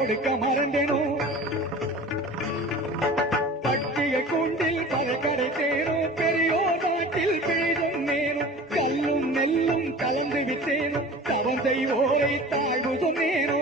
கொடுக்க மறந்தேனோ? பட்டிய கூண்டில் பல கடைத்தேனோ பெரியோர் நாட்டில் பெய்தும் நேனோ கல்லும் நெல்லும் கலந்து விட்டேனோ தவந்தை ஓரை தாழ்வு சொன்னேனோ